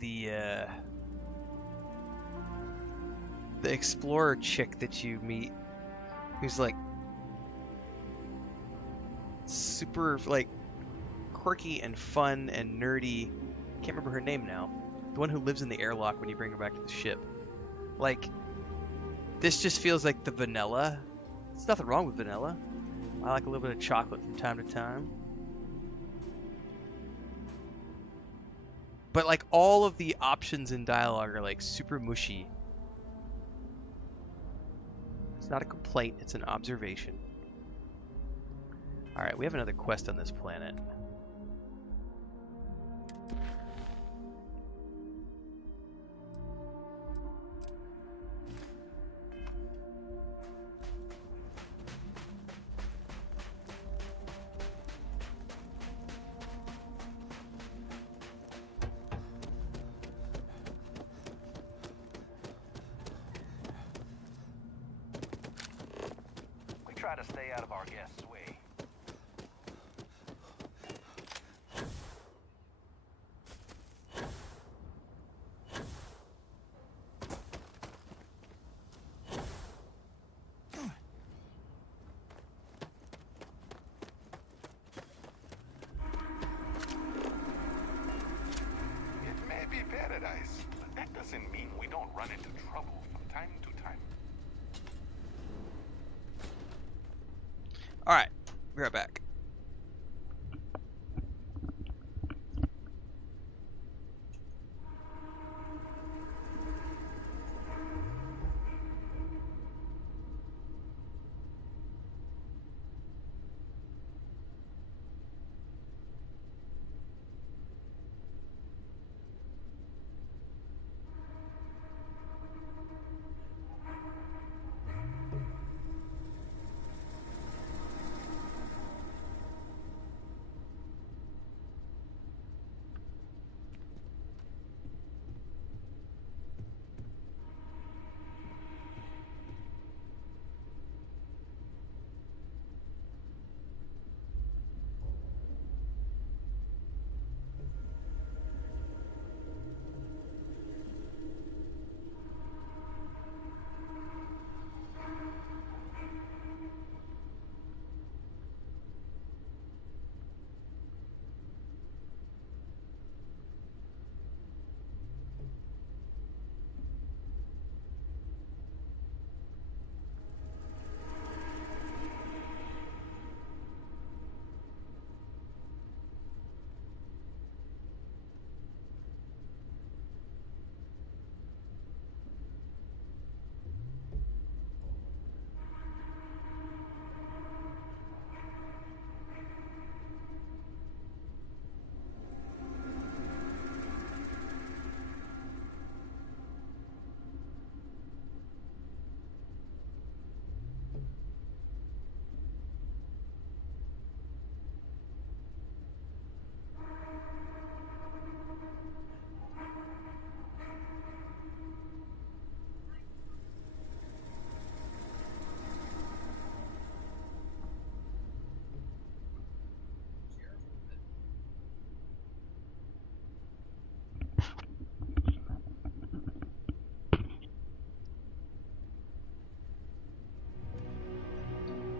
the explorer chick that you meet, who's like super like quirky and fun and nerdy. Can't remember her name now. The one who lives in the airlock when you bring her back to the ship. Like, this just feels like the vanilla. There's nothing wrong with vanilla. I like a little bit of chocolate from time to time. But like all of the options in dialogue are like super mushy. It's not a complaint, it's an observation. Alright, we have another quest on this planet. Try to stay out of our guests' way. It may be paradise, but that doesn't mean we don't run into trouble from time to time. Alright, be right back.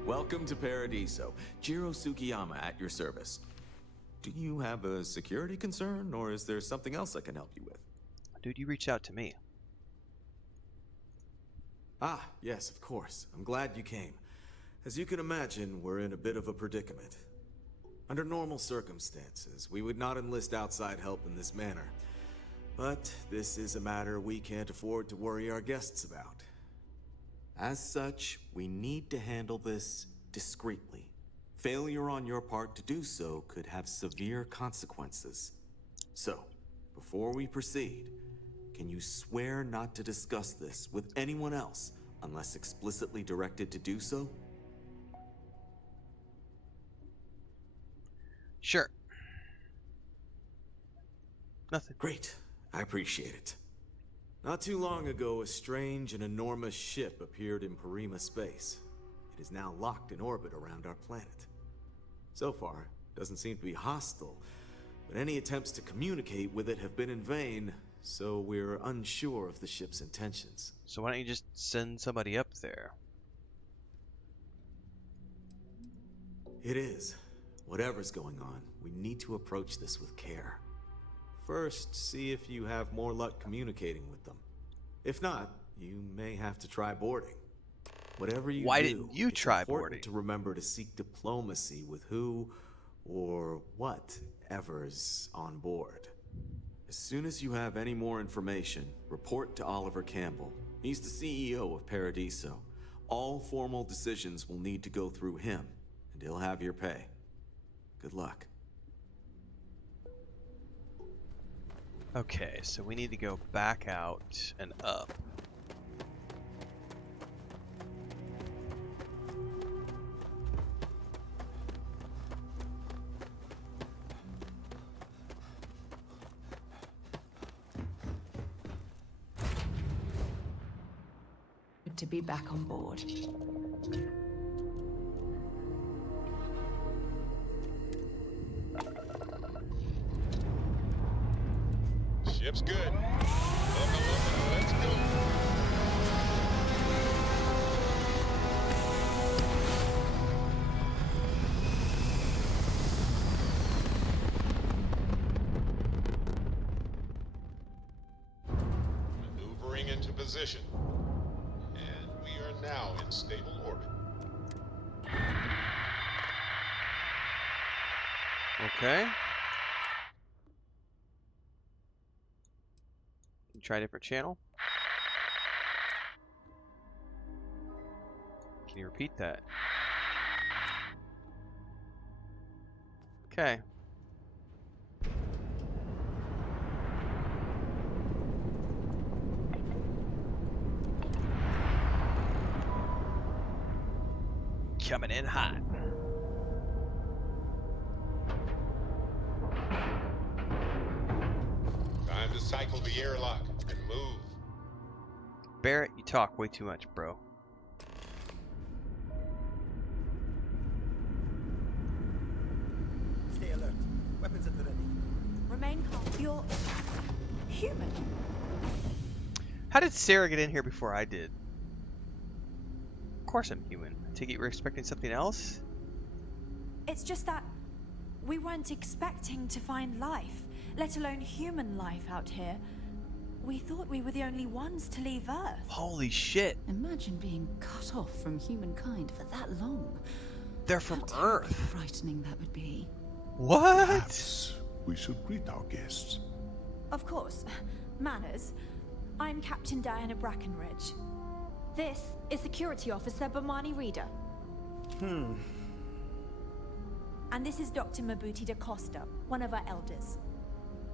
Welcome to Paradiso. Jiro Sukiyama at your service. Do you have a security concern, or is there something else I can help you with? Dude, you reached out to me. Ah, yes, of course. I'm glad you came. As you can imagine, we're in a bit of a predicament. Under normal circumstances, we would not enlist outside help in this manner. But this is a matter we can't afford to worry our guests about. As such, we need to handle this discreetly. Failure on your part to do so could have severe consequences. So, before we proceed, can you swear not to discuss this with anyone else unless explicitly directed to do so? Sure. Nothing. Great. I appreciate it. Not too long ago, a strange and enormous ship appeared in Parima space. It is now locked in orbit around our planet. So far, it doesn't seem to be hostile, but any attempts to communicate with it have been in vain, so we're unsure of the ship's intentions. So why don't you just send somebody up there? It is. Whatever's going on, we need to approach this with care. First, see if you have more luck communicating with them. If not, you may have to try boarding. Whatever you Why do, didn't you it's try important boarding? to remember to seek diplomacy with who or whatever's on board. As soon as you have any more information, report to Oliver Campbell. He's the CEO of Paradiso. All formal decisions will need to go through him, and he'll have your pay. Good luck. Okay, so we need to go back out and up. Good to be back on board. Ship's good. Let's go. Maneuvering into position. And we are now in stable orbit. Okay. Try a different channel. Can you repeat that? Okay. Coming in hot. Time to cycle the airlock and move. Barrett, you talk way too much, bro. Stay alert. Weapons at the ready. Remain calm. You're human. How did Sarah get in here before I did? Of course I'm human. I take it you were expecting something else? It's just that we weren't expecting to find life, let alone human life out here. We thought we were the only ones to leave Earth. Holy shit. Imagine being cut off from humankind for that long. They're from How terribly Earth. frightening that would be. What? Perhaps we should greet our guests. Of course. Manners. I'm Captain Diana Brackenridge. This is Security Officer Bomani Reader. And this is Dr. Mabuti da Costa, one of our elders.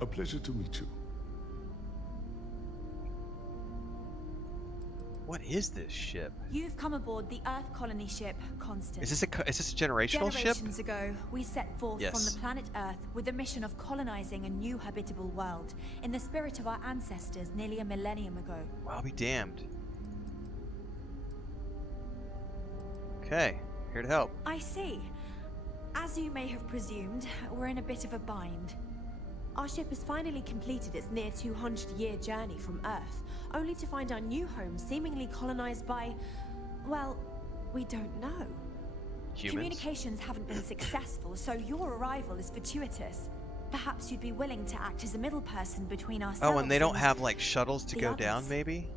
A pleasure to meet you. What is this ship? You've come aboard the Earth colony ship Constant. Is this a generational ship? Generations ago, we set forth Yes. from the planet Earth with the mission of colonizing a new habitable world in the spirit of our ancestors nearly a millennium ago. Well, I'll be damned. Okay, here to help. I see. As you may have presumed, we're in a bit of a bind. Our ship has finally completed its near 200-year journey from Earth, only to find our new home seemingly colonized by, well, we don't know. Humans? Communications haven't been successful, so your arrival is fortuitous. Perhaps you'd be willing to act as a middle person between ourselves. Oh, and they don't have like shuttles to the go down, others. maybe?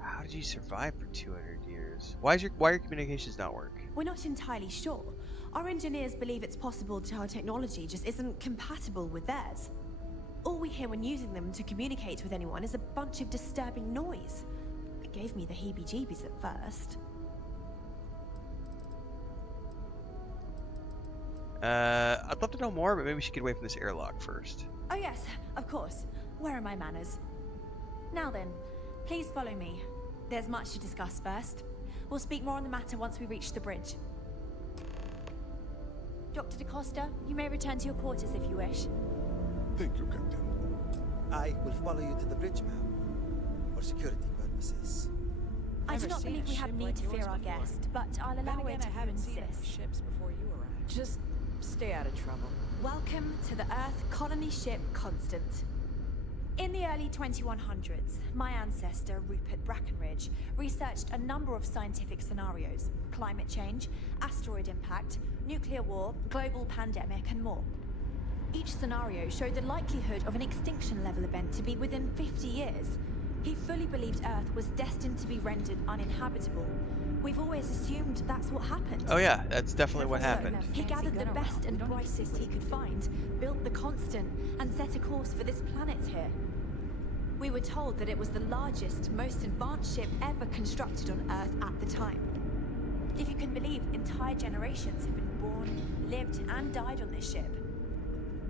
How did you survive for 200 years? Why your communications not work? We're not entirely sure. Our engineers believe it's possible that our technology just isn't compatible with theirs. All we hear when using them to communicate with anyone is a bunch of disturbing noise. It gave me the heebie-jeebies at first. I'd love to know more, but maybe we should get away from this airlock first. Oh yes, of course. Where are my manners? Now then, please follow me. There's much to discuss first. We'll speak more on the matter once we reach the bridge. Dr. DaCosta, you may return to your quarters if you wish. Thank you, Captain. I will follow you to the bridge, ma'am. For security purposes. I do not believe we have need to fear our guest, but I'll allow it if you insist. Ships before you arrived. Just stay out of trouble. Welcome to the Earth colony ship Constant. In the early 2100s, my ancestor, Rupert Brackenridge, researched a number of scientific scenarios: climate change, asteroid impact, nuclear war, global pandemic, and more. Each scenario showed the likelihood of an extinction-level event to be within 50 years. He fully believed Earth was destined to be rendered uninhabitable. We've always assumed that's what happened. Oh yeah, that's definitely what happened. He gathered the best and brightest he could find, built the Constant, and set a course for this planet here. We were told that it was the largest, most advanced ship ever constructed on Earth at the time. If you can believe, entire generations have been born, lived, and died on this ship.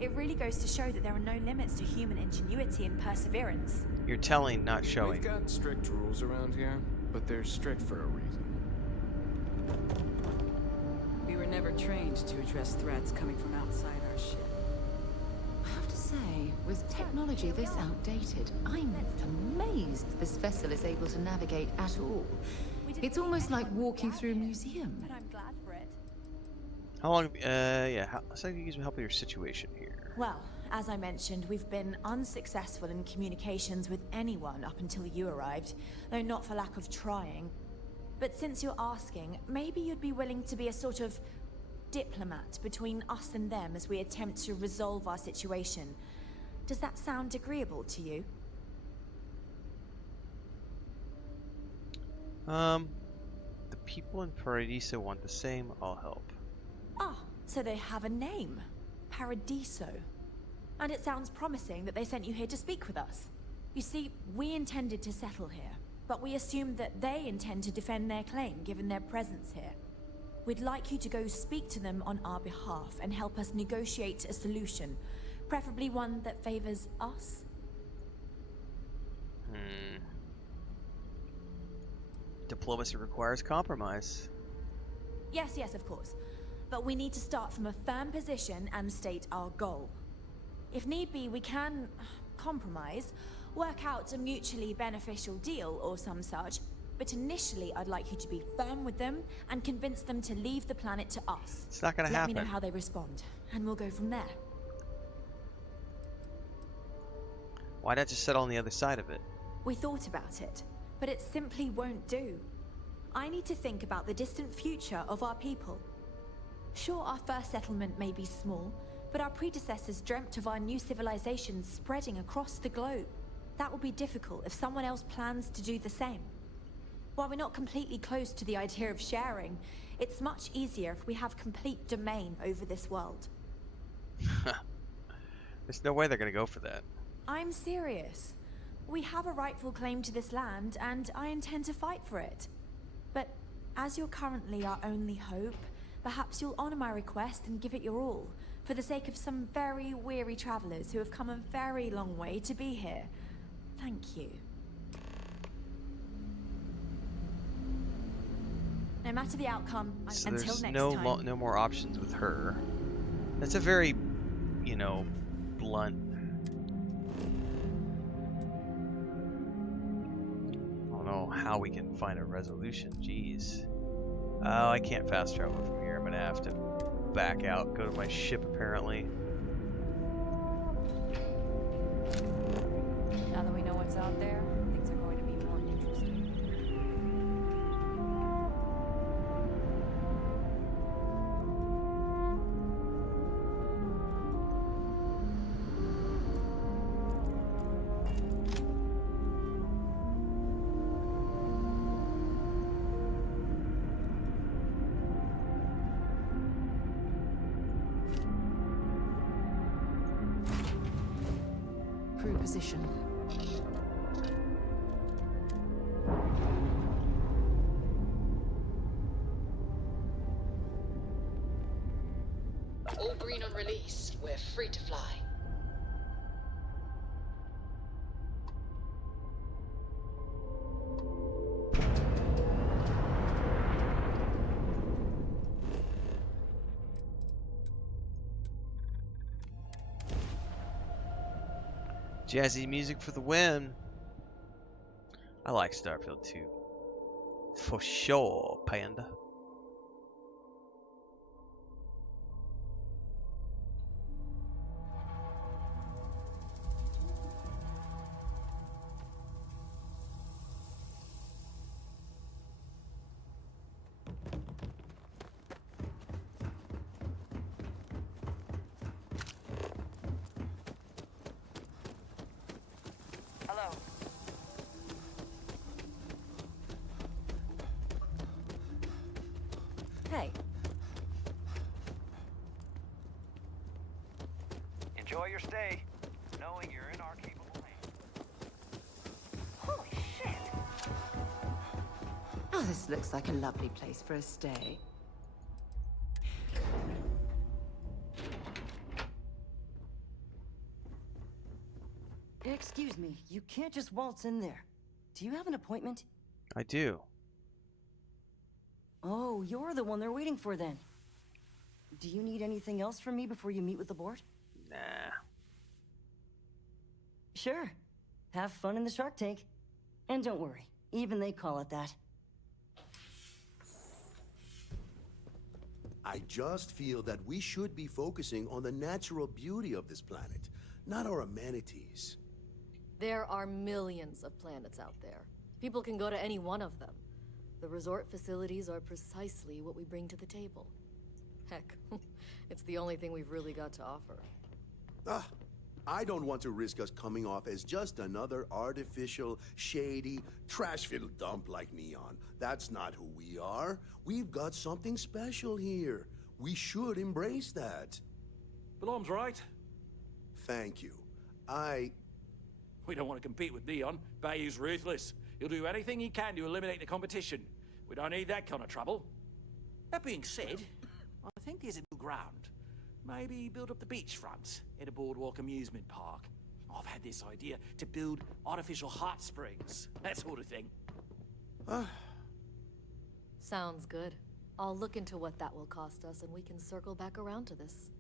It really goes to show that there are no limits to human ingenuity and perseverance. You're telling, not showing. We've got strict rules around here, but they're strict for a reason. We were never trained to address threats coming from outside our ship. I have to say, with technology this outdated, I'm amazed this vessel is able to navigate at all. It's almost like walking through a museum. But I'm glad for it. How long? How long you guys been helping your situation here? Well, as I mentioned, we've been unsuccessful in communications with anyone up until you arrived, though not for lack of trying. But since you're asking, maybe you'd be willing to be a sort of diplomat between us and them as we attempt to resolve our situation. Does that sound agreeable to you? The people in Paradiso want the same. I'll help. Ah, so they have a name. Paradiso. And it sounds promising that they sent you here to speak with us. You see, we intended to settle here, but we assumed that they intend to defend their claim given their presence here. We'd like you to go speak to them on our behalf and help us negotiate a solution, preferably one that favors us. Diplomacy requires compromise. Yes, of course. But we need to start from a firm position and state our goal. If need be, we can compromise, work out a mutually beneficial deal or some such, but initially I'd like you to be firm with them and convince them to leave the planet to us. It's not gonna Let happen. me know how they respond, and we'll go from there. Why not just settle on the other side of it? We thought about it, but it simply won't do. I need to think about the distant future of our people. Sure, our first settlement may be small, but our predecessors dreamt of our new civilization spreading across the globe. That will be difficult if someone else plans to do the same. While we're not completely close to the idea of sharing, it's much easier if we have complete domain over this world. There's no way they're gonna go for that. I'm serious. We have a rightful claim to this land, and I intend to fight for it. But as you're currently our only hope, perhaps you'll honor my request and give it your all, for the sake of some very weary travelers who have come a very long way to be here. Thank you. No matter the outcome, So until there's next no time. no more options with her. That's a very, blunt. I don't know how we can find a resolution. Jeez. Oh, I can't fast travel from here. I'm gonna have to back out, go to my ship apparently. Now that we know what's out there, things are going to be more interesting. Crew position. All green on release. We're free to fly. Jazzy music for the win. I like Starfield too. For sure, Panda. Hello. Hey. Enjoy your stay, knowing you're in our capable hands. Holy shit! Oh, this looks like a lovely place for a stay. Excuse me, you can't just waltz in there. Do you have an appointment? I do. Oh, you're the one they're waiting for then. Do you need anything else from me before you meet with the board? Nah. Sure. Have fun in the shark tank. And don't worry, even they call it that. I just feel that we should be focusing on the natural beauty of this planet, not our amenities. There are millions of planets out there. People can go to any one of them. The resort facilities are precisely what we bring to the table. Heck, it's the only thing we've really got to offer. I don't want to risk us coming off as just another artificial, shady, trash-filled dump like Neon. That's not who we are. We've got something special here. We should embrace that. Belom's right. Thank you. We don't want to compete with Neon. Bayou's ruthless. He'll do anything he can to eliminate the competition. We don't need that kind of trouble. That being said, I think there's a middle ground. Maybe build up the beachfront at a boardwalk amusement park. I've had this idea to build artificial hot springs, that sort of thing. Sounds good. I'll look into what that will cost us, and we can circle back around to this.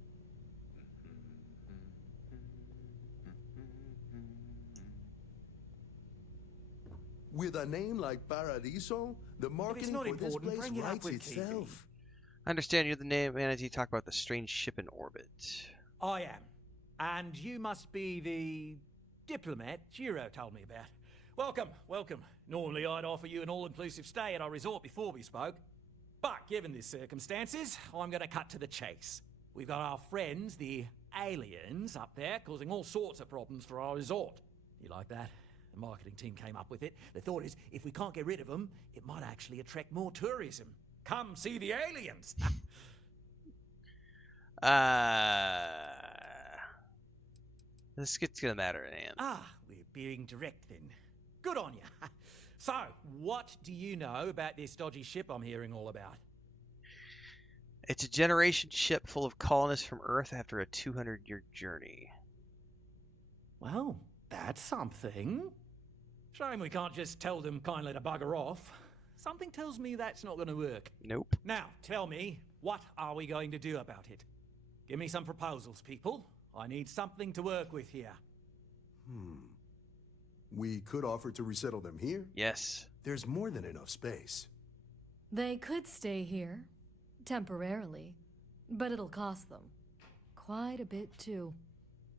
With a name like Paradiso, the marketing for this place writes itself. I understand you're the name entity. Talk about the strange ship in orbit. I am. And you must be the diplomat Jiro told me about. Welcome, welcome. Normally I'd offer you an all-inclusive stay at our resort before we spoke. But given the circumstances, I'm going to cut to the chase. We've got our friends, the aliens, up there, causing all sorts of problems for our resort. You like that? The marketing team came up with it. The thought is, if we can't get rid of them, it might actually attract more tourism. Come see the aliens! This gets gonna matter in hand. We're being direct then. Good on you. So, what do you know about this dodgy ship I'm hearing all about? It's a generation ship full of colonists from Earth after a 200-year journey. Well, that's something. Shame we can't just tell them kindly to bugger off. Something tells me that's not going to work. Nope. Now, tell me, what are we going to do about it? Give me some proposals, people. I need something to work with here. We could offer to resettle them here. Yes. There's more than enough space. They could stay here, temporarily, but it'll cost them. Quite a bit, too.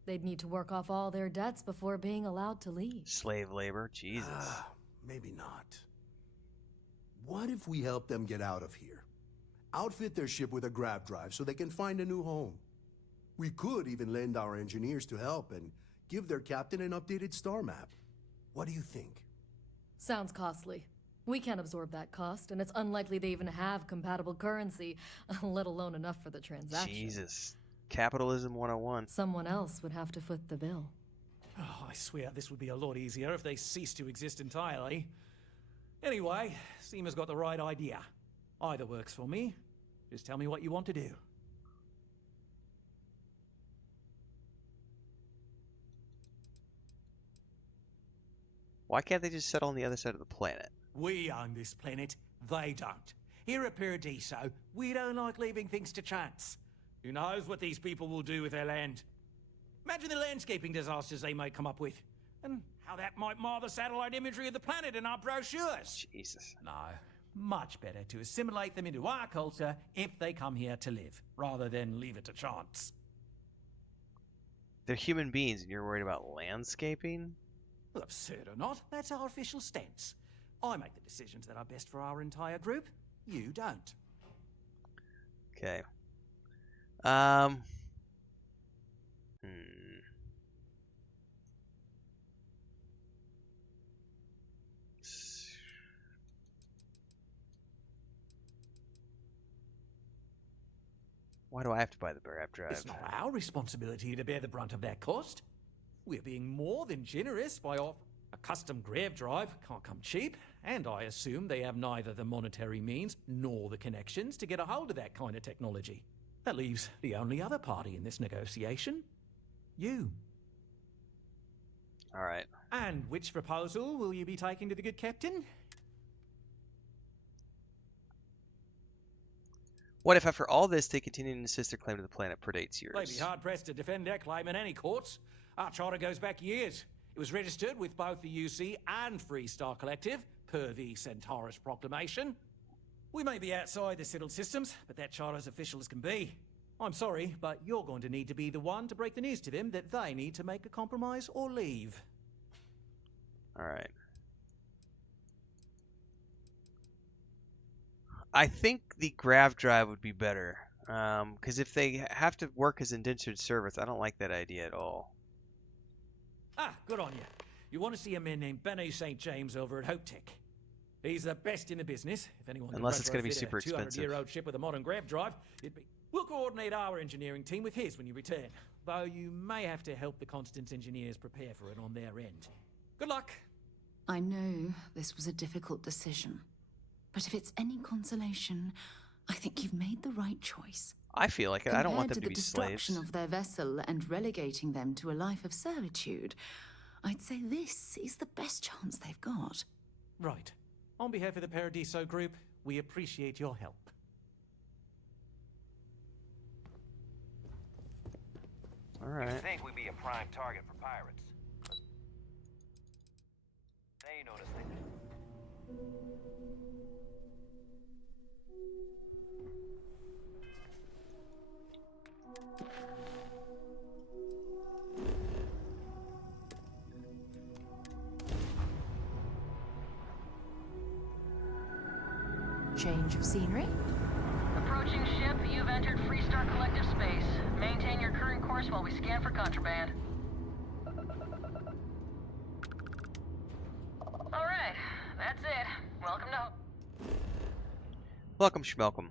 They'd need to work off all their debts before being allowed to leave. Slave labor, Jesus. Maybe not. What if we help them get out of here? Outfit their ship with a grab drive so they can find a new home. We could even lend our engineers to help and give their captain an updated star map. What do you think? Sounds costly. We can't absorb that cost, and it's unlikely they even have compatible currency, let alone enough for the transaction. Jesus. Capitalism 101. Someone else would have to foot the bill. Oh, I swear this would be a lot easier if they ceased to exist entirely. Anyway, Seema's got the right idea. Either works for me. Just tell me what you want to do. Why can't they just settle on the other side of the planet? We own this planet, they don't. Here at Paradiso, we don't like leaving things to chance. Who knows what these people will do with their land? Imagine the landscaping disasters they may come up with, and how that might mar the satellite imagery of the planet in our brochures. Jesus. No, much better to assimilate them into our culture if they come here to live, rather than leave it to chance. They're human beings, and you're worried about landscaping? Well, absurd or not, that's our official stance. I make the decisions that are best for our entire group. You don't. Okay. Why do I have to buy the grav drive? It's not our responsibility to bear the brunt of that cost. We're being more than generous by offering a custom grav drive. Can't come cheap, and I assume they have neither the monetary means nor the connections to get a hold of that kind of technology. That leaves the only other party in this negotiation. You. All right. And which proposal will you be taking to the good captain? What if after all this they continue to insist their claim to the planet predates yours? They'd be hard-pressed to defend their claim in any courts. Our charter goes back years. It was registered with both the UC and Freestar Collective, per the Centaurus Proclamation. We may be outside the settled systems, but that charter's official as can be. I'm sorry, but you're going to need to be the one to break the news to them that they need to make a compromise or leave. All right. I think the grav drive would be better, because if they have to work as indentured servants, I don't like that idea at all. Ah, good on you. You want to see a man named Benny St. James over at Hope Tech. He's the best in the business. If anyone Unless it's going to be retrofit super a expensive. 200-year-old ship with a modern grav drive, it'd be... We'll coordinate our engineering team with his when you return, though you may have to help the Constance engineers prepare for it on their end. Good luck. I know this was a difficult decision, but if it's any consolation, I think you've made the right choice. I feel like it. I don't want them to be the slaves. destruction of their vessel and relegating them to a life of servitude, I'd say this is the best chance they've got. Right. On behalf of the Paradiso Group, we appreciate your help. All right. You'd think we'd be a prime target for pirates. They ain't noticed it. Change of scenery? Approaching ship, you've entered Freestar Collective space. Maintain your current course while we scan for contraband. Alright, that's it. Welcome to... Welcome, Schmelcom.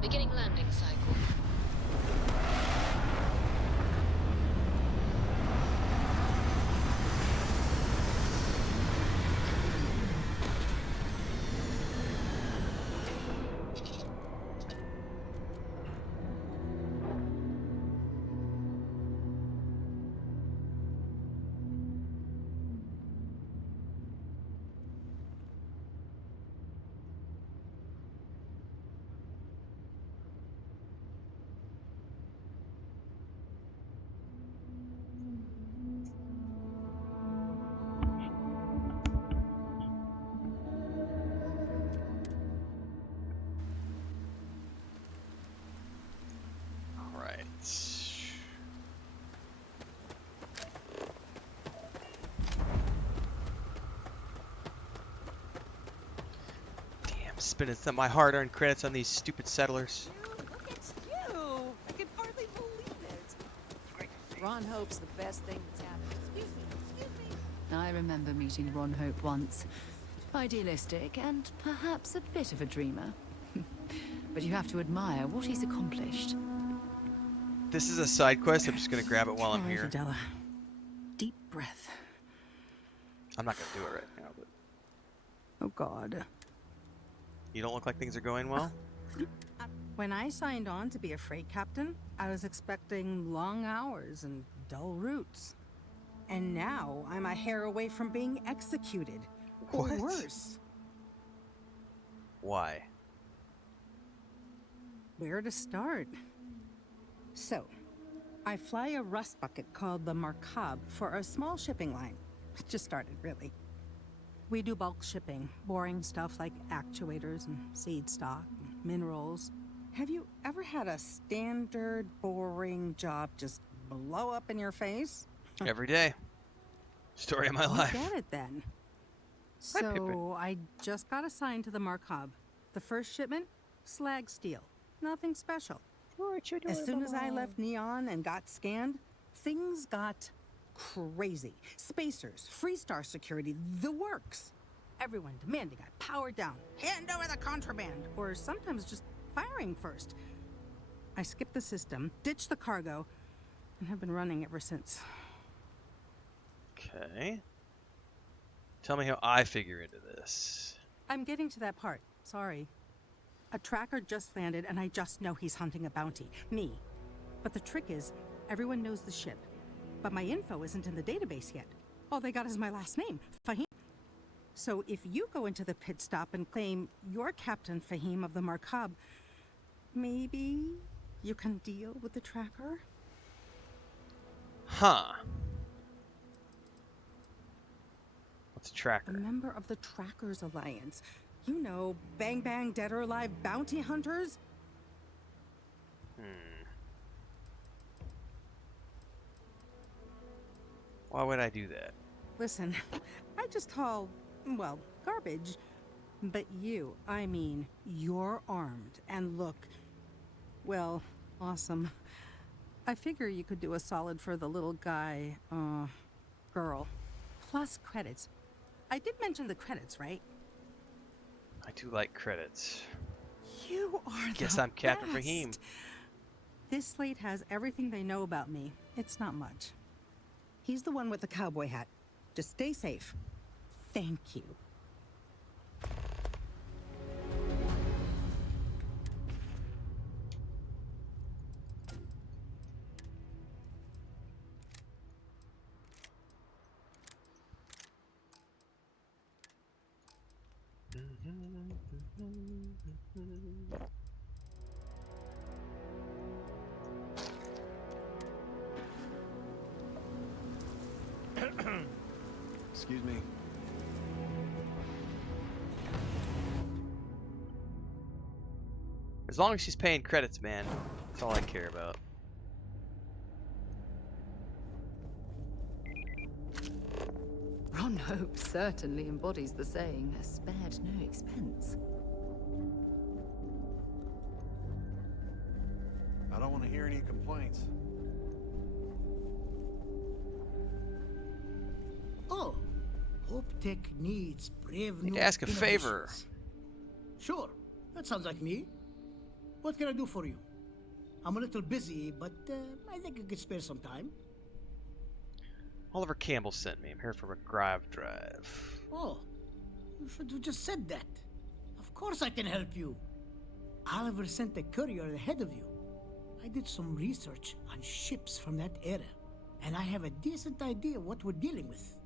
Beginning landing cycle. Spending some of my hard-earned credits on these stupid settlers. Look at you! I can hardly believe it. Ron Hope's the best thing that's happened. Excuse me. I remember meeting Ron Hope once. Idealistic and perhaps a bit of a dreamer. But you have to admire what he's accomplished. This is a side quest. I'm just going to grab it while I'm All right, here. Adela. Deep breath. I'm not going to do it right now, but Oh, God. you don't look like things are going well. When I signed on to be a freight captain, I was expecting long hours and dull routes. And now I'm a hair away from being executed. What? Or worse. Why? Where to start? So, I fly a rust bucket called the Markab for a small shipping line. It just started, really. We do bulk shipping, boring stuff like actuators and seed stock and minerals. Have you ever had a standard, boring job just blow up in your face? Every day. Story of my life. Get it then. Hi, Pippin. So I just got assigned to the Markab. The first shipment, slag steel. Nothing special. As soon as I left Neon and got scanned, things got crazy. Spacers, Freestar security, the works. Everyone demanding I power down, hand over the contraband, or sometimes just firing first. I skipped the system, ditched the cargo, and have been running ever since. Okay. Tell me how I figure into this. I'm getting to that part. Sorry. A tracker just landed, and I just know he's hunting a bounty. Me. But the trick is, everyone knows the ship. But my info isn't in the database yet. All they got is my last name, Fahim. So if you go into the pit stop and claim you're Captain Fahim of the Markab, maybe you can deal with the tracker? Huh. What's a tracker? A member of the Trackers Alliance. You know, bang bang, dead or alive bounty hunters? Why would I do that? Listen, I just haul, well, garbage. But you, I mean, you're armed and look, well, awesome. I figure you could do a solid for the little guy, girl. Plus credits. I did mention the credits, right? I do like credits. You are Guess the I'm Captain best. Fahim. This slate has everything they know about me. It's not much. He's the one with the cowboy hat. Just stay safe. Thank you. Excuse me. As long as she's paying credits, man. That's all I care about. Ron Hope certainly embodies the saying, spared no expense. I don't want to hear any complaints. Oh, Hope Tech needs brave new Need to ask a favor. innovations. Sure, that sounds like me. What can I do for you? I'm a little busy, but I think I could spare some time. Oliver Campbell sent me. I'm here for a grav drive. Oh, you should have just said that. Of course I can help you. Oliver sent a courier ahead of you. I did some research on ships from that era, and I have a decent idea what we're dealing with.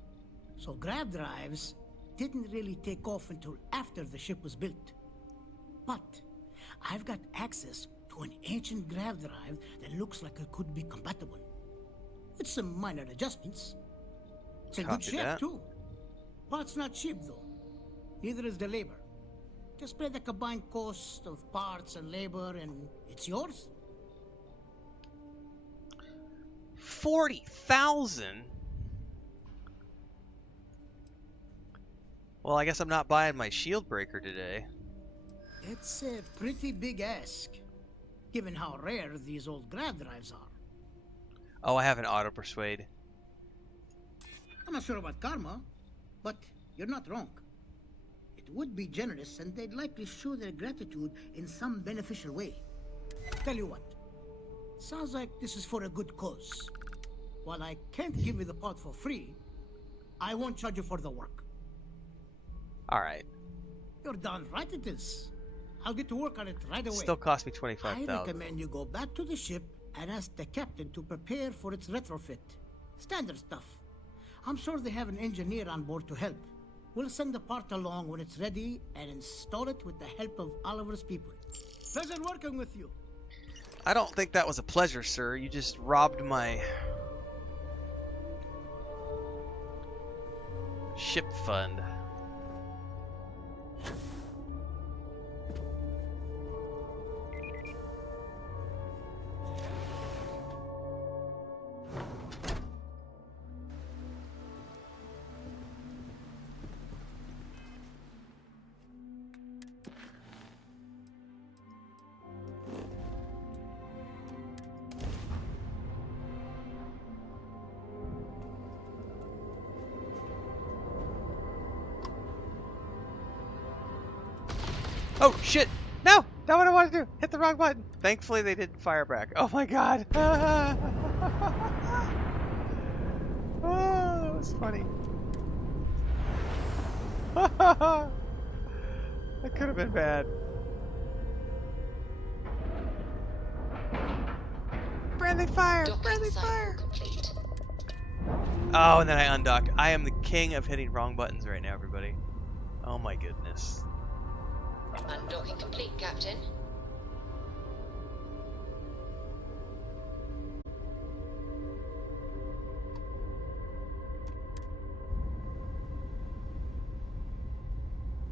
So grav drives didn't really take off until after the ship was built. But I've got access to an ancient grav drive that looks like it could be compatible. With some minor adjustments. It's a good Copy ship that. too. Parts not cheap though. Neither is the labor. Just pay the combined cost of parts and labor and it's yours. 40,000? Well, I guess I'm not buying my shield breaker today. It's a pretty big ask, given how rare these old grav drives are. Oh, I have an auto persuade. I'm not sure about karma, but you're not wrong. It would be generous and they'd likely show their gratitude in some beneficial way. Tell you what, sounds like this is for a good cause. While I can't give you the part for free, I won't charge you for the work. Alright. You're darn right it is. I'll get to work on it right away. Still cost me I 25,000. recommend you go back to the ship and ask the captain to prepare for its retrofit. Standard stuff. I'm sure they have an engineer on board to help. We'll send the part along when it's ready and install it with the help of Oliver's people. Pleasure working with you. I don't think that was a pleasure, sir. You just robbed my ship fund. Oh shit! No! Not what I want to do! Hit the wrong button! Thankfully they didn't fire back. Oh my god! Oh, that was funny. That could have been bad. Friendly fire! Friendly fire! Oh, and then I undocked. I am the king of hitting wrong buttons right now, everybody. Oh my goodness. Undocking complete, Captain.